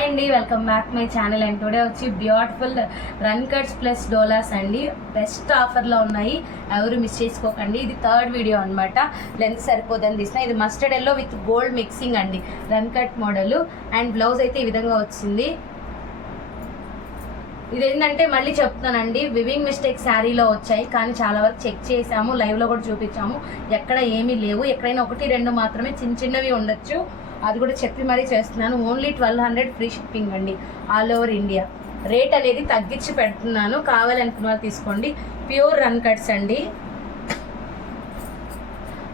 Hi అండి, welcome back my channel. And today వచ్చి beautiful run cuts plus డోలాస్ అండి. బెస్ట్ ఆఫర్లో ఉన్నాయి, ఎవరు మిస్ చేసుకోకండి. ఇది థర్డ్ వీడియో అనమాట, లెంత్ సరిపోదని తీసిన. ఇది mustard yellow with gold mixing అండి, run cut model. And blouse అయితే ఈ విధంగా వచ్చింది. ఇదేంటంటే మళ్ళీ చెప్తున్నానండి, వివింగ్ మిస్టేక్ శారీలో వచ్చాయి, కానీ చాలా వరకు చెక్ చేసాము, లైవ్లో కూడా చూపించాము, ఎక్కడ ఏమీ లేవు. ఎక్కడైనా ఒకటి రెండు మాత్రమే చిన్న చిన్నవి ఉండొచ్చు, అది కూడా చెప్పి మరీ చేస్తున్నాను. ఓన్లీ 1200 ఫ్రీ షిప్పింగ్ అండి, ఆల్ ఓవర్ ఇండియా. రేట్ అనేది తగ్గించి పెడుతున్నాను, కావాలనుకున్న వాళ్ళు తీసుకోండి. ప్యూర్ రన్ కట్స్ అండి.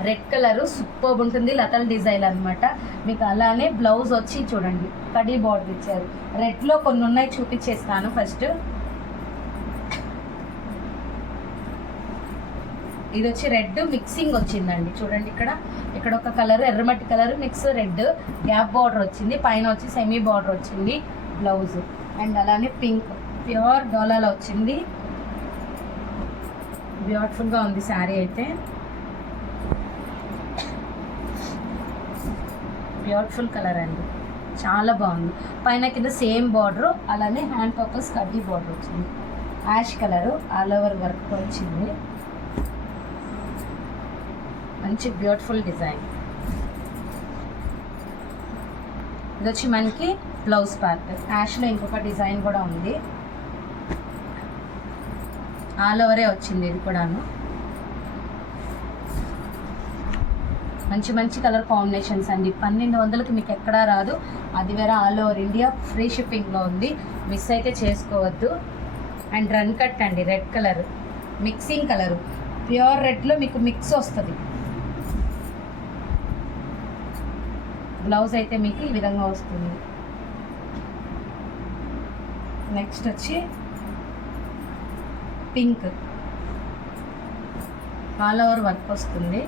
రెడ్ కలరు సూపర్ ఉంటుంది, లతల్ డిజైన్ అనమాట మీకు. అలానే బ్లౌజ్ వచ్చి చూడండి, కడీ బార్డర్ ఇచ్చారు. రెడ్లో కొన్ని ఉన్నాయి, చూపించేస్తాను. ఫస్ట్ ఇది వచ్చి రెడ్ మిక్సింగ్ వచ్చిందండి, చూడండి. ఇక్కడ ఒక కలర్ ఎర్రమట్టి colour mix red, gap border వచ్చింది, పైన వచ్చి సెమీ బార్డర్ వచ్చింది బ్లౌజ్. అండ్ అలానే పింక్ ప్యూర్ డోలాలో వచ్చింది. బ్యూటిఫుల్గా ఉంది శారీ అయితే, బ్యూటిఫుల్ కలర్ అండి, చాలా బాగుంది. పైన కింద సేమ్ బార్డర్, అలానే హ్యాండ్ పర్పస్ కడ్డీ బార్డర్ వచ్చింది. Ash colour all over work వచ్చింది, మంచి బ్యూటిఫుల్ డిజైన్. ఇది వచ్చి మనకి బ్లౌజ్ పార్ట్. యాష్లో ఇంకొక డిజైన్ కూడా ఉంది, ఆల్ ఓవరే వచ్చింది ఇది కూడాను. మంచి మంచి కలర్ కాంబినేషన్స్ అండి. 1200కి మీకు ఎక్కడా రాదు, అది వేరే ఆల్ ఓవర్ ఇండియా ఫ్రీ షిప్పింగ్లో ఉంది, మిస్ అయితే చేసుకోవద్దు. అండ్ రన్ కట్ అండి, red colour mixing colour, pure రెడ్లో మీకు మిక్స్ వస్తుంది. బ్లౌజ్ అయితే మీకు ఈ విధంగా వస్తుంది. నెక్స్ట్ వచ్చి పింక్, ఆల్ ఓవర్ వర్క్ వస్తుంది,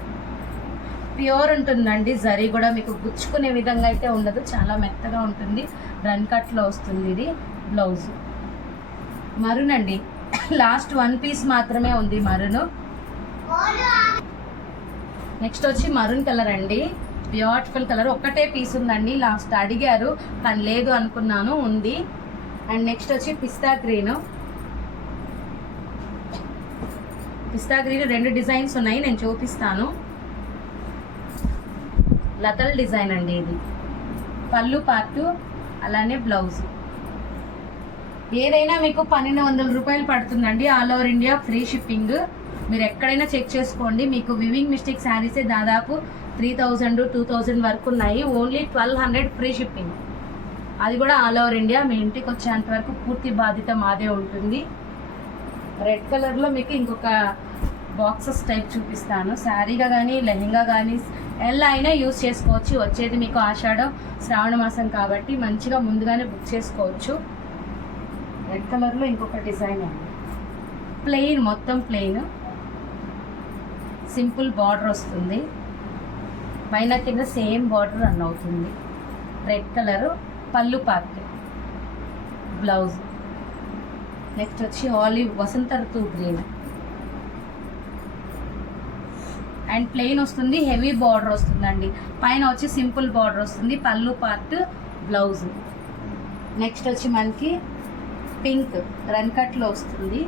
ప్యూర్ ఉంటుందండి. జరీ కూడా మీకు గుచ్చుకునే విధంగా అయితే ఉండదు, చాలా మెత్తగా ఉంటుంది. రన్ కట్లో వస్తుంది ఇది. బ్లౌజ్ మరూన్ అండి, లాస్ట్ 1 పీస్ మాత్రమే ఉంది మరూన్. నెక్స్ట్ వచ్చి మరూన్ కలర్ అండి, బ్యూటిఫుల్ కలర్. ఒక్కటే పీస్ ఉందండి, లాస్ట్ అడిగారు కానీ లేదు అనుకున్నాను, ఉంది. అండ్ నెక్స్ట్ వచ్చి పిస్తా గ్రీన్. పిస్తా గ్రీన్ 2 డిజైన్స్ ఉన్నాయి, నేను చూపిస్తాను. లతల్ డిజైన్ అండి ఇది, పళ్ళు పార్టు, అలానే బ్లౌజ్. ఏదైనా మీకు 1200 రూపాయలు పడుతుందండి, all over India free shipping. మీరు ఎక్కడైనా చెక్ చేసుకోండి. మీకు వివింగ్ మిస్టేక్ శారీసే దాదాపు 3000 2000 వరకు ఉన్నాయి, ఓన్లీ 1200 ఫ్రీ షిప్పింగ్, అది కూడా ఆల్ ఓవర్ ఇండియా. మీ ఇంటికి వచ్చేంత వరకు పూర్తి బాధ్యత మాదే ఉంటుంది. రెడ్ కలర్లో మీకు ఇంకొక బాక్సెస్ టైప్ చూపిస్తాను. శారీగా కానీ లెహెంగా కానీ ఎలా అయినా యూజ్ చేసుకోవచ్చు. వచ్చేది మీకు ఆషాఢం శ్రావణ మాసం కాబట్టి మంచిగా ముందుగానే బుక్ చేసుకోవచ్చు. రెడ్ కలర్లో ఇంకొక డిజైన్ అండి, ప్లెయిన్, మొత్తం ప్లెయిన్, సింపుల్ బార్డర్ వస్తుంది, పైన కింద సేమ్ బార్డర్ రన్ అవుతుంది. రెడ్ కలరు పళ్ళు పార్ట్, బ్లౌజ్. నెక్స్ట్ వచ్చి ఆలివ్ వసంత ఋతువు గ్రీన్ అండ్ ప్లెయిన్ వస్తుంది, హెవీ బార్డర్ వస్తుందండి. పైన వచ్చి సింపుల్ బార్డర్ వస్తుంది, పళ్ళు పార్ట్, బ్లౌజ్. నెక్స్ట్ వచ్చి మనకి పింక్ రన్ కట్లో వస్తుంది,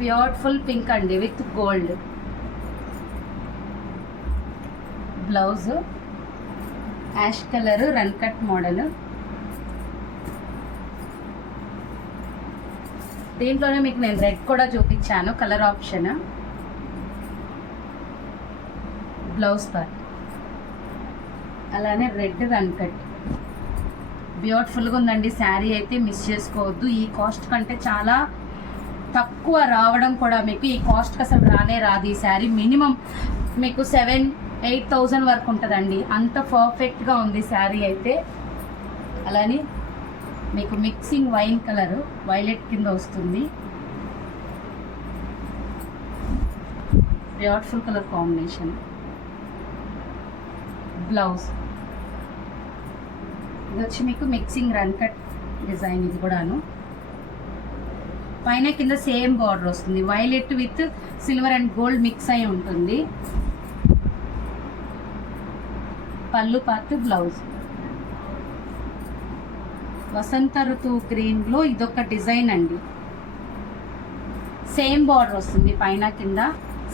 బ్యూటిఫుల్ పింక్ అండి with gold. Blouse ash colour run cut model. దీంట్లోనే మీకు నేను రెడ్ కూడా చూపించాను, కలర్ ఆప్షన్. బ్లౌజ్ పార్ట్, అలానే రెడ్ రన్ కట్. బ్యూటిఫుల్గా ఉందండి శారీ అయితే, మిస్ చేసుకోవద్దు. ఈ కాస్ట్ కంటే చాలా తక్కువ రావడం కూడా మీకు, ఈ కాస్ట్కి అసలు రానే రాదు ఈ శారీ. మినిమం మీకు 7-8,000 వరకు ఉంటుందండి, అంత పర్ఫెక్ట్గా ఉంది శారీ అయితే. అలానే మీకు మిక్సింగ్ వైన్ కలర్ వైలెట్ కింద వస్తుంది, బ్యూటిఫుల్ కలర్ కాంబినేషన్. బ్లౌజ్ ఇది వచ్చి మీకు మిక్సింగ్ రన్ కట్ డిజైన్, ఇది కూడాను. పైన కింద సేమ్ బార్డర్ వస్తుంది, violet with silver and gold mix అయి ఉంటుంది. పళ్ళు పార్ట్ బ్లౌజ్. వసంత ఋతువు గ్రీన్లో ఇదొక డిజైన్ అండి. సేమ్ బార్డర్ వస్తుంది పైన కింద.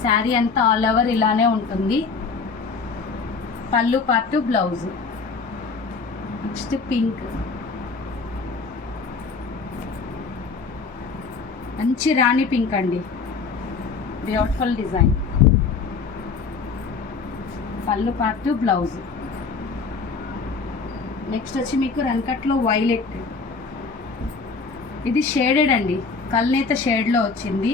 శారీ అంతా ఆల్ ఓవర్ ఇలానే ఉంటుంది. పళ్ళు పార్ట్ బ్లౌజ్. నెక్స్ట్ పింక్, మంచి రాణి పింక్ అండి, బ్యూటిఫుల్ డిజైన్. పళ్ళు పార్ట్ బ్లౌజ్. నెక్స్ట్ వచ్చి మీకు రన్కట్లో వైలెట్. ఇది షేడెడ్ అండి, కల్నేత షేడ్లో వచ్చింది.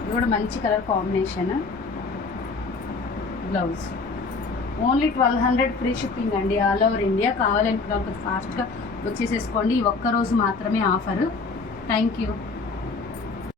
ఇది కూడా మంచి colour combination. Blouse. Only 1200 free shipping అండి, ఆల్ ఓవర్ ఇండియా. కావాలనుకున్నప్పుడు ఫాస్ట్గా వచ్చేసేసుకోండి. ఈ ఒక్కరోజు మాత్రమే ఆఫరు. Thank you.